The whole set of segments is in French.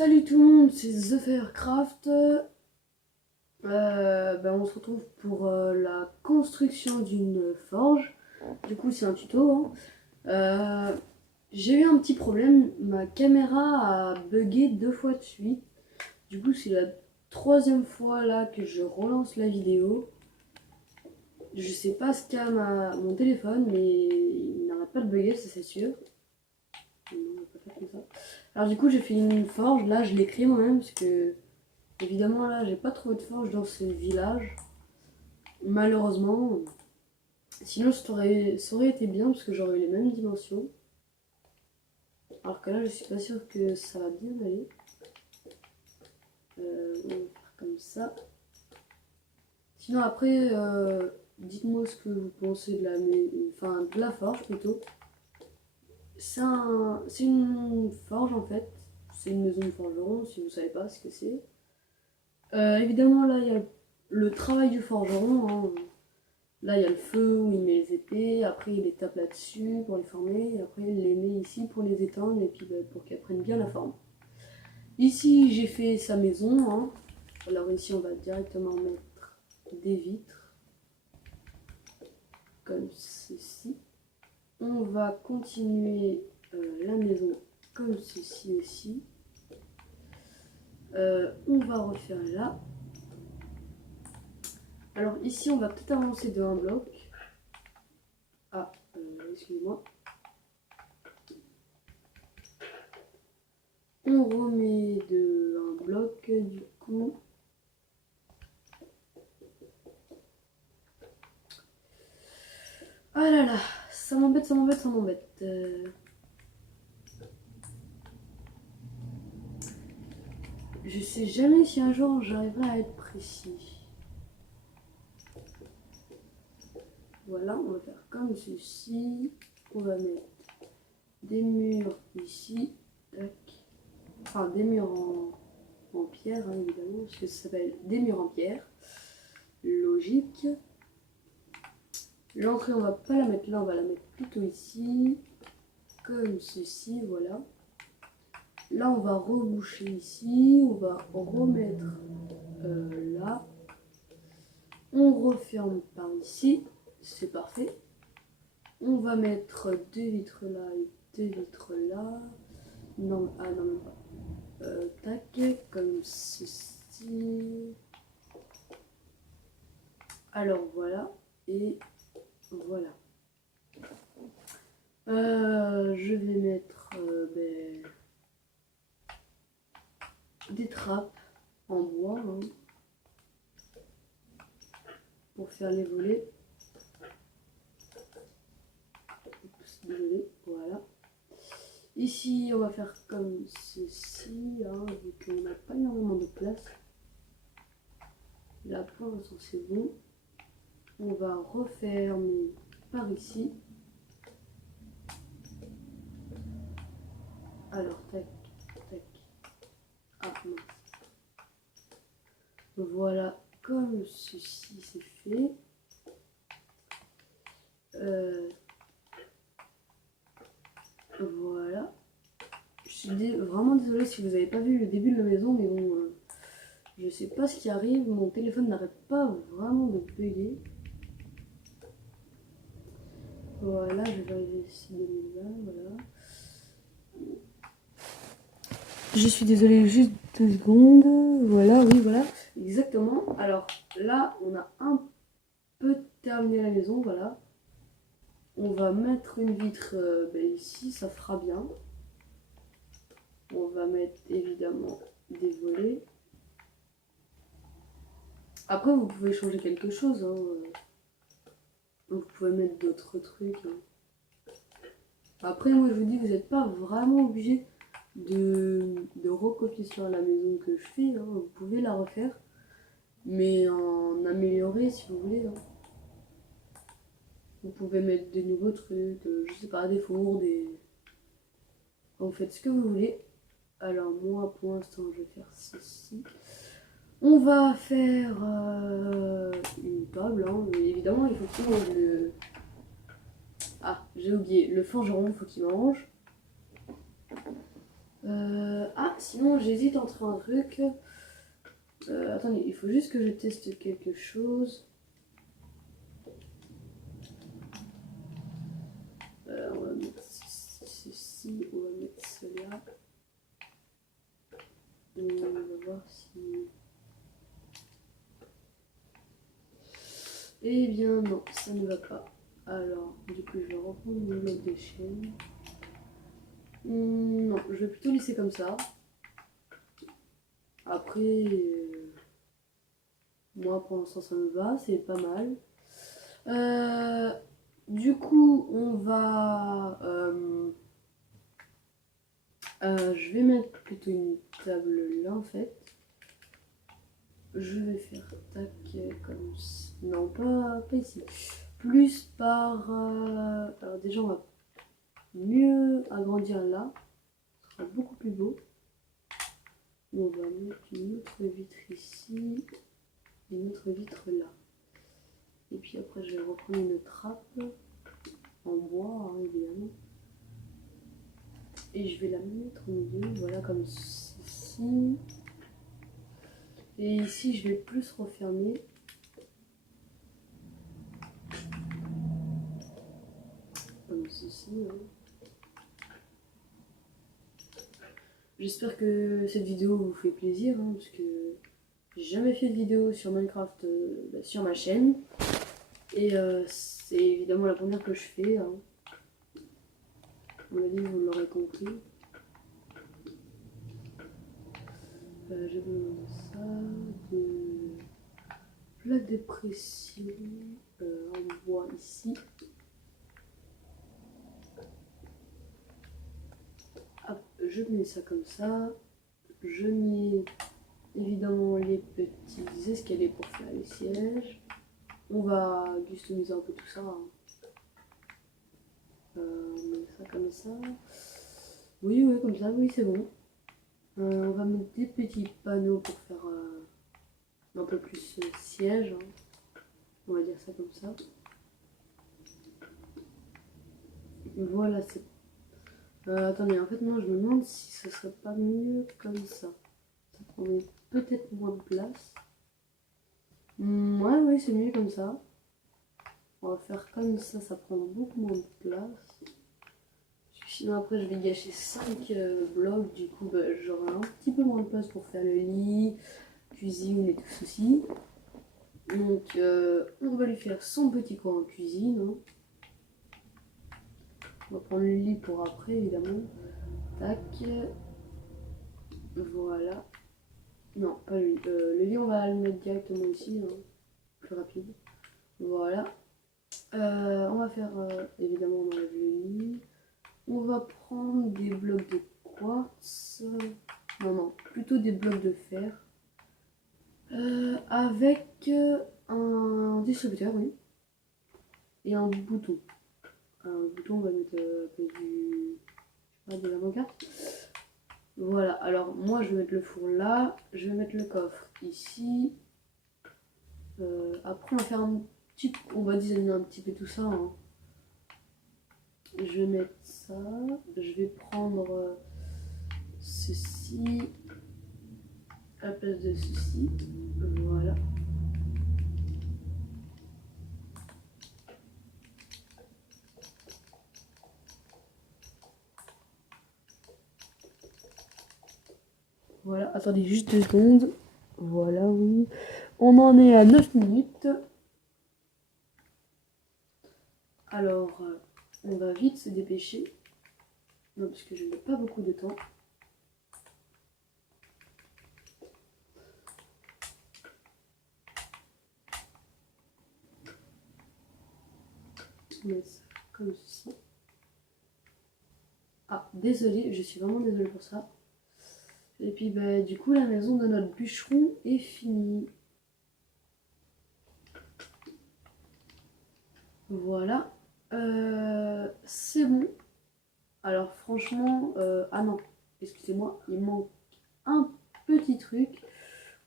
Salut tout le monde, c'est TheFireCraft. On se retrouve pour la construction d'une forge. Du coup, c'est un tuto, hein. J'ai eu un petit problème, ma caméra a bugué 2 fois de suite. Du coup, c'est la troisième fois là que je relance la vidéo. Je sais pas ce qu'a mon téléphone, mais il n'arrête pas de bugger, ça c'est sûr. Non, on va pas faire comme ça. Alors du coup, j'ai fait une forge, là je l'ai créée moi-même parce que évidemment là j'ai pas trouvé de forge dans ce village. Malheureusement. Sinon ça aurait été bien parce que j'aurais eu les mêmes dimensions. Alors que là je suis pas sûre que ça va bien aller. On va faire comme ça. Sinon après dites-moi ce que vous pensez de la forge plutôt. C'est une forge en fait. C'est une maison de forgeron si vous savez pas ce que c'est. Évidemment là il y a le travail du forgeron, hein. Là, il y a le feu où il met les épées, après il les tape là-dessus pour les former, et après il les met ici pour les éteindre, et puis pour qu'elles prennent bien la forme. Ici, j'ai fait sa maison, hein. Alors ici, on va directement mettre des vitres, comme ceci. On va continuer la maison comme ceci aussi. On va refaire là. Alors ici, on va peut-être avancer de un bloc. Ah, excusez-moi. On remet de un bloc du coup. Ah là là, ça m'embête, ça m'embête, ça m'embête. Je sais jamais si un jour j'arriverai à être précis. Voilà, on va faire comme ceci. On va mettre des murs ici. Tac. Enfin, des murs en pierre, hein, évidemment, parce que ça s'appelle des murs en pierre. Logique. L'entrée, on va pas la mettre là, on va la mettre plutôt ici. Comme ceci, voilà. Là, on va reboucher ici. On va remettre là. On referme par ici. C'est parfait. On va mettre 2 vitres là et 2 vitres là. Non, ah non, même pas. Tac, comme ceci. Alors voilà, et voilà. Je vais mettre des trappes en bois, hein, pour faire les volets. Oups, désolé, voilà. Ici, on va faire comme ceci, hein, vu qu'on n'a pas énormément de place. Là, pour l'instant, c'est bon. On va refermer par ici. Alors, tac, tac. Ah, mince. Voilà, comme ceci, c'est fait. Voilà. Je suis vraiment désolée si vous n'avez pas vu le début de la maison, mais bon, je sais pas ce qui arrive. Mon téléphone n'arrête pas vraiment de bugger. Voilà, je vais arriver ici 2020, voilà. Je suis désolée, juste 2 secondes. Voilà, oui, voilà, exactement. Alors là, on a un peu terminé la maison, voilà. On va mettre une vitre ici, ça fera bien. On va mettre évidemment des volets. Après, vous pouvez changer quelque chose, hein. Vous pouvez mettre d'autres trucs, hein. Après, moi je vous dis, vous n'êtes pas vraiment obligé de recopier sur la maison que je fais, hein. Vous pouvez la refaire, mais en améliorer si vous voulez, hein. Vous pouvez mettre des nouveaux trucs, je sais pas, des fours, vous faites ce que vous voulez. Alors moi pour l'instant je vais faire ceci. On va faire une table, hein. Mais évidemment il faut qu'il mange le... Ah, j'ai oublié, le forgeron, il faut qu'il mange. Ah, sinon j'hésite entre un truc. Attendez, il faut juste que je teste quelque chose. On va mettre ceci, on va mettre cela. Et on va voir si... Eh bien non, ça ne va pas. Alors, du coup, je vais reprendre mon bloc de chaîne. Non, je vais plutôt laisser comme ça. Après, moi pour l'instant ça me va, c'est pas mal. Du coup, on va... je vais mettre plutôt une table là en fait. Je vais faire tac comme ça. Non, pas ici. Plus par... alors déjà, on va mieux agrandir là. Ce sera beaucoup plus beau. On va mettre une autre vitre ici. Et une autre vitre là. Et puis après, je vais reprendre une trappe en bois, hein, évidemment. Et je vais la mettre au milieu, voilà, comme ceci. Et ici, je vais plus refermer. Comme ceci. Hein. J'espère que cette vidéo vous fait plaisir, hein, parce que j'ai jamais fait de vidéo sur Minecraft sur ma chaîne. Et c'est évidemment la première que je fais. Hein. À mon avis, vous l'aurez compris. J'ai besoin de ça, de plaque de pression en bois ici. Hop, je mets ça comme ça. Je mets évidemment les petits escaliers pour faire les sièges. On va customiser un peu tout ça. Hein. On met ça comme ça. Oui, oui, comme ça, oui, c'est bon. On va mettre des petits panneaux pour faire un peu plus siège. Hein. On va dire ça comme ça. Voilà, c'est... attendez, en fait, moi, je me demande si ce serait pas mieux comme ça. Ça prendrait peut-être moins de place. Ouais, oui, c'est mieux comme ça. On va faire comme ça prend beaucoup moins de place. Sinon après je vais gâcher 5 blocs, du coup bah, j'aurai un petit peu moins de place pour faire le lit, cuisine et tout ceci. Donc on va lui faire son petit coin en cuisine. Hein. On va prendre le lit pour après évidemment. Tac. Voilà. Non, pas le lit. Le lit on va le mettre directement ici, hein. Plus rapide. Voilà. On va faire évidemment on enlève le lit. On va prendre des blocs de quartz. Non, plutôt des blocs de fer. Avec un distributeur, oui. Et un bouton. Un bouton, on va mettre de la moquette. Voilà, alors moi je vais mettre le four là. Je vais mettre le coffre ici. Après on va faire un petit... On va designer un petit peu tout ça. Hein. Je vais mettre ça. Je vais prendre ceci à la place de ceci. Voilà. Voilà, attendez juste 2 secondes. Voilà, oui. On en est à 9 minutes. Alors, on va vite se dépêcher. Non, parce que je n'ai pas beaucoup de temps. On met ça comme ceci. Ah, désolé, je suis vraiment désolée pour ça. Et puis, bah, du coup, la maison de notre bûcheron est finie. Voilà. C'est bon. Alors, franchement... ah non, excusez-moi, il manque un petit truc.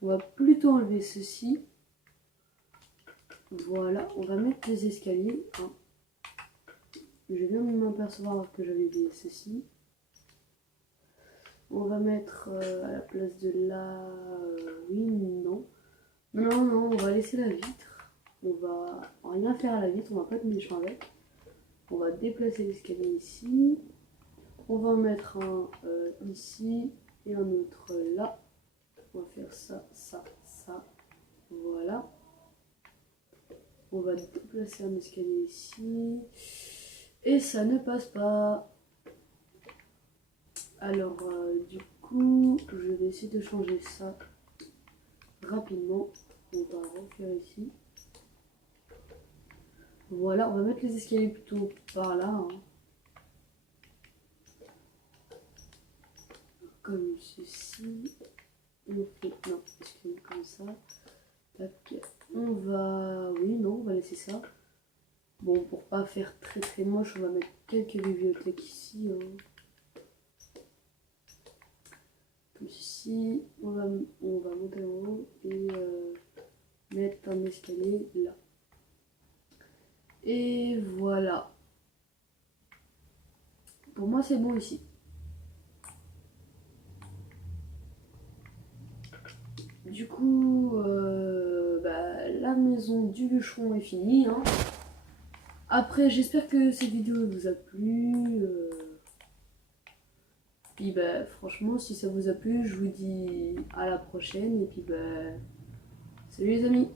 On va plutôt enlever ceci. Voilà, on va mettre les escaliers. Hein. Je viens de m'apercevoir que j'avais oublié ceci. On va mettre à la place de là... oui, non. Non, non, on va laisser la vitre. On va rien faire à la vitre, on va pas être méchant avec. On va déplacer l'escalier ici. On va en mettre un ici et un autre là. On va faire ça, ça, ça. Voilà. On va déplacer un escalier ici. Et ça ne passe pas. Alors, du coup, je vais essayer de changer ça rapidement. On va refaire ici. Voilà, on va mettre les escaliers plutôt par là. Hein. Comme ceci. On fait, non, excusez-moi, comme ça. Tac. On va, oui, non, on va laisser ça. Bon, pour pas faire très très moche, on va mettre quelques bibliothèques ici. Hein. Comme ceci. On va monter en haut et mettre un escalier là. Et voilà. Pour moi, c'est bon ici. Du coup, la maison du bûcheron est finie. Hein. Après, j'espère que cette vidéo vous a plu. Puis franchement, si ça vous a plu, je vous dis à la prochaine. Et puis salut les amis.